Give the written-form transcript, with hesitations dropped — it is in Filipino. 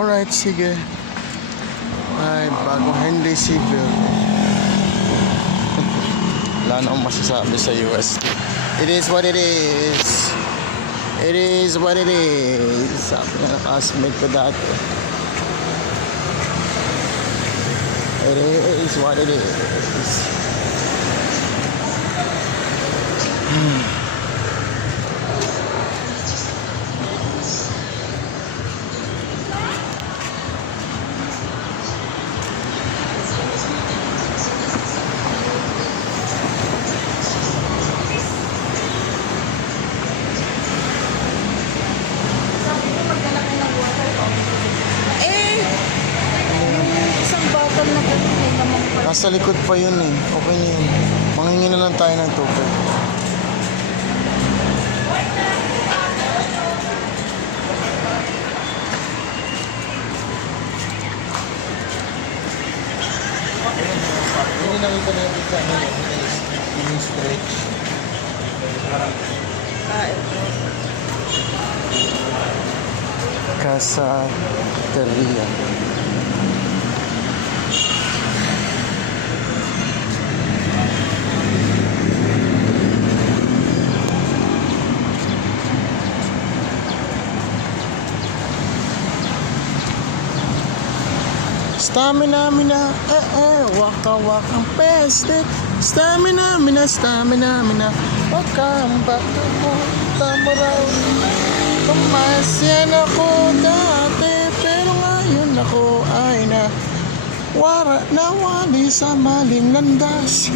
Alright, sige. Ay, bagong Henry Civil. Wala na akong masasabi sa US. It is what it is. It is what it is. Sabi nga na classmate ko dati. It is what it is. Nasa likod pa yun eh. Okay na yun. Manghingi na lang tayo ng tubig. Hindi nakita na yung sa amin. Yung stretch. Casa Teria. Stamina, waka wakang peste. Stamina, wakang baka mo, tamaraw. Pumasyan ako dati, pero ngayon ako ay na wala na wali sa maling landas.